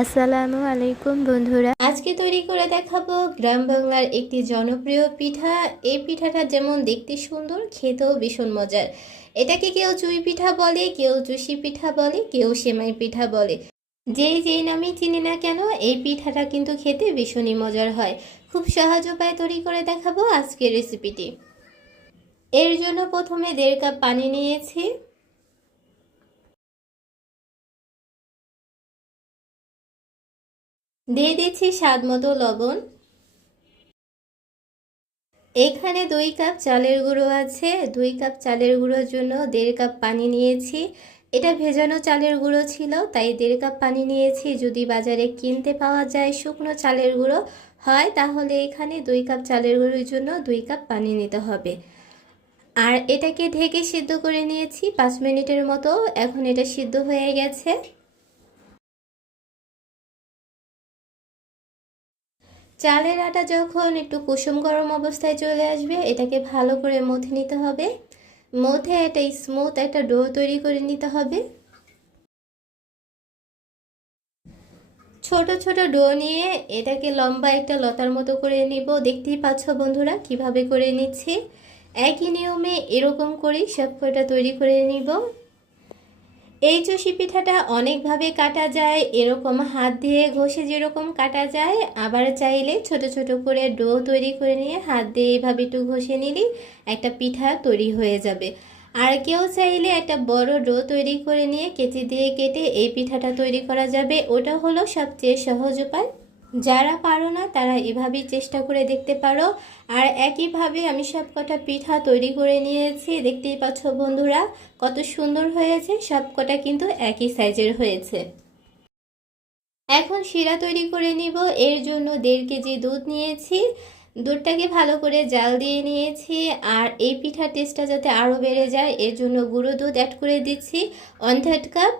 আসসালামু আলাইকুম বন্ধুরা। আজকে তৈরি করে দেখাবো গ্রাম বাংলার একটি জনপ্রিয় পিঠা। এই পিঠাটা যেমন দেখতে সুন্দর, খেতেও ভীষণ মজার। এটাকে কেউ চুই পিঠা বলে, কেউ চুষি পিঠা বলে, কেউ সেমাই পিঠা বলে। যেই যেই নামে চিনি না কেন, এই পিঠাটা কিন্তু খেতে ভীষণই মজার হয়। খুব সহজ উপায় তৈরি করে দেখাবো আজকের রেসিপিটি এর জন্য প্রথমে দেড় কাপ পানি নিয়েছি। দিয়ে দিচ্ছি স্বাদ মতো লবণ। এখানে দুই কাপ চালের গুঁড়ো আছে। দুই কাপ চালের গুঁড়োর জন্য দেড় কাপ পানি নিয়েছি। এটা ভেজানো চালের গুঁড়ো ছিল, তাই দেড় কাপ পানি নিয়েছি। যদি বাজারে কিনতে পাওয়া যায় শুকনো চালের গুঁড়ো হয়, তাহলে এখানে দুই কাপ চালের গুঁড়োর জন্য দুই কাপ পানি নিতে হবে। আর এটাকে ঢেকে সিদ্ধ করে নিয়েছি পাঁচ মিনিটের মতো। এখন এটা সিদ্ধ হয়ে গেছে। চালের আটা যখন একটু কুসুম গরম অবস্থায় চলে আসবে, এটাকে ভালো করে মথে নিতে হবে। মথে একটা স্মুথ একটা ডো তৈরি করে নিতে হবে। ছোট ছোট ডো নিয়ে এটাকে লম্বা একটা লতার মতো করে নিব। দেখতেই পাচ্ছ বন্ধুরা, কীভাবে করে নিচ্ছি। একই নিয়মে এরকম করেই সব কটা তৈরি করে নিব। এই চষি পিঠাটা অনেকভাবে কাটা যায়, এরকম হাত দিয়ে ঘষে যেরকম কাটা যায়, আবার চাইলে ছোট ছোট করে ডো তৈরি করে নিয়ে হাত দিয়ে এইভাবে একটু ঘষে নিলেই একটা পিঠা তৈরি হয়ে যাবে। আর কেউ চাইলে একটা বড় ডো তৈরি করে নিয়ে কেচি দিয়ে কেটে এই পিঠাটা তৈরি করা যাবে। ওটা হলো সবচেয়ে সহজ উপায়। যারা পারো না, তারা এভাবেই চেষ্টা করে দেখতে পারো। আর একইভাবে আমি সব কটা পিঠা তৈরি করে নিয়েছি। দেখতেই পাচ্ছ বন্ধুরা, কত সুন্দর হয়েছে। সব কটা কিন্তু একই সাইজের হয়েছে। এখন শিরা তৈরি করে নিব। এর জন্য দেড় কেজি দুধ নিয়েছি। দুধটাকে ভালো করে জাল দিয়ে নিয়েছি। আর এই পিঠার টেস্টটা যাতে আরও বেড়ে যায়, এর জন্য গুঁড়ো দুধ অ্যাড করে দিচ্ছি ওয়ান থার্ড কাপ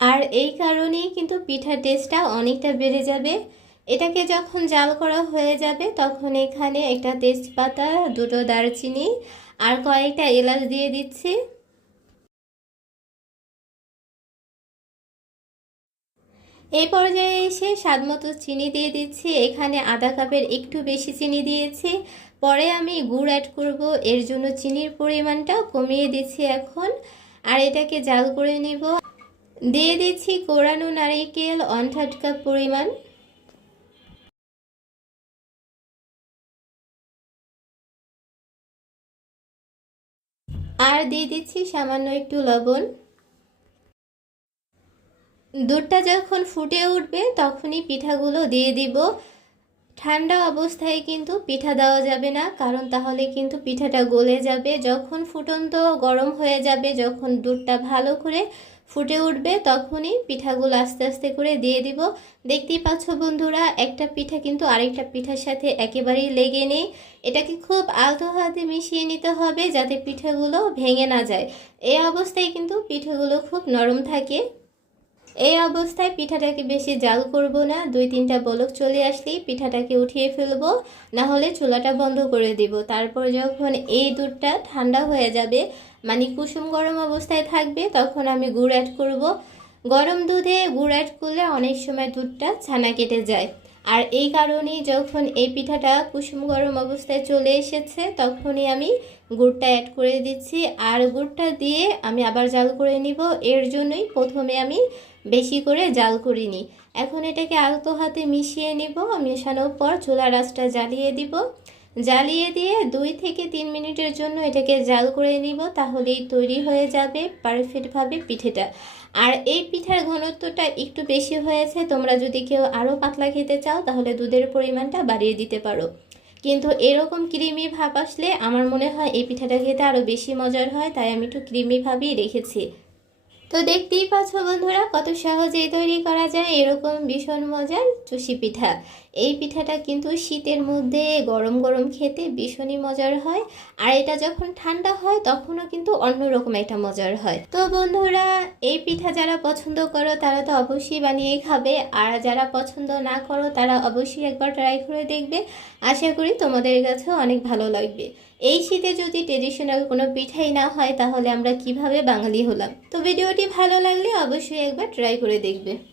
আর এই কারণেই কিন্তু পিঠার টেস্টটা অনেকটা বেড়ে যাবে। এটাকে যখন জাল করা হয়ে যাবে, তখন এখানে একটা তেজপাতা, দুটো দারচিনি আর কয়েকটা এলাচ দিয়ে দিচ্ছি। এই পর্যায়ে এসে স্বাদ মতো চিনি দিয়ে দিচ্ছি। এখানে আধা কাপের একটু বেশি চিনি দিয়েছি। পরে আমি গুড় অ্যাড করব। এর জন্য চিনির পরিমাণটা কমিয়ে দিচ্ছি এখন। আর এটাকে জাল করে নিব। দিয়ে দিচ্ছি কোরানো নারিকেল ওয়ান থার্ড কাপ পরিমাণ। আর দিয়ে দিচ্ছি সামান্য একটু লবণ। দুধটা যখন ফুটে উঠবে, তখনই পিঠাগুলো দিয়ে দিব। ঠান্ডা অবস্থায় কিন্তু পিঠা দেওয়া যাবে না, কারণ তাহলে কিন্তু পিঠাটা গলে যাবে। যখন ফুটন্ত গরম হয়ে যাবে, যখন দুধটা ভালো করে ফুটে উঠবে, তখনই পিঠাগুলো আস্তে আস্তে করে দিয়ে দিব। দেখতেই পাচ্ছ বন্ধুরা, একটা পিঠা কিন্তু আরেকটা পিঠার সাথে একেবারেই লেগে নেই। এটাকে খুব আলতো হাতে মিশিয়ে নিতে হবে যাতে পিঠাগুলো ভেঙে না যায়। এই অবস্থায় কিন্তু পিঠাগুলো খুব নরম থাকে। এই অবস্থায় পিঠাটাকে বেশি জাল করব না। দুই তিনটা বলক চলে আসলেই পিঠাটাকে উঠিয়ে ফেলব। না হলে চুলাটা বন্ধ করে দিব। তারপর যখন এই দুধটা ঠান্ডা হয়ে যাবে মানে কুসুম গরম অবস্থায় থাকবে, তখন আমি গুড় অ্যাড করব। গরম দুধে গুড় অ্যাড করলে অনেক সময় দুধটা ছানা কেটে যায়। আর এই কারণেই যখন এই পিঠাটা কুসুম গরম অবস্থায় চলে এসেছে, তখনই আমি গুড়টা অ্যাড করে দিচ্ছি। আর গুড়টা দিয়ে আমি আবার জাল করে নিব। এর জন্যই প্রথমে আমি বেশি করে জাল করিনি। এখন এটাকে আলতো হাতে মিশিয়ে নিব। মেশানোর পর চুলা রাসটা জ্বালিয়ে দিব। জ্বালিয়ে দিয়ে দুই থেকে তিন মিনিটের জন্য এটাকে জাল করে নিব, তাহলেই তৈরি হয়ে যাবে পারফেক্টভাবে পিঠেটা। আর এই পিঠার ঘনত্বটা একটু বেশি হয়েছে, তোমরা যদি কেউ আরও পাতলা খেতে চাও, তাহলে দুধের পরিমাণটা বাড়িয়ে দিতে পারো। কিন্তু এরকম ক্রিমি ভাব আসলে আমার মনে হয় এই পিঠাটা খেতে আরও বেশি মজার হয়, তাই আমি একটু ক্রিমিভাবেই রেখেছি। তো দেখতেই পাচ্ছ বন্ধুরা, কত সহজেই তৈরি করা যায় এরকম ভীষণ মজার চুষি পিঠা। এই পিঠাটা কিন্তু শীতের মধ্যে গরম গরম খেতে ভীষণই মজার হয়। আর এটা যখন ঠান্ডা হয়, তখনও কিন্তু অন্যরকম একটা মজার হয়। তো বন্ধুরা, এই পিঠা যারা পছন্দ করো, তারা তো অবশ্যই বানিয়ে খাবে। আর যারা পছন্দ না করো, তারা অবশ্যই একবার ট্রাই করে দেখবে। আশা করি তোমাদের কাছেও অনেক ভালো লাগবে। এই শীতে যদি ট্রেডিশনাল কোনো পিঠাই না হয়, তাহলে আমরা কীভাবে বাঙালি হলাম? তো ভিডিওটি ভালো লাগলে অবশ্যই একবার ট্রাই করে দেখবে।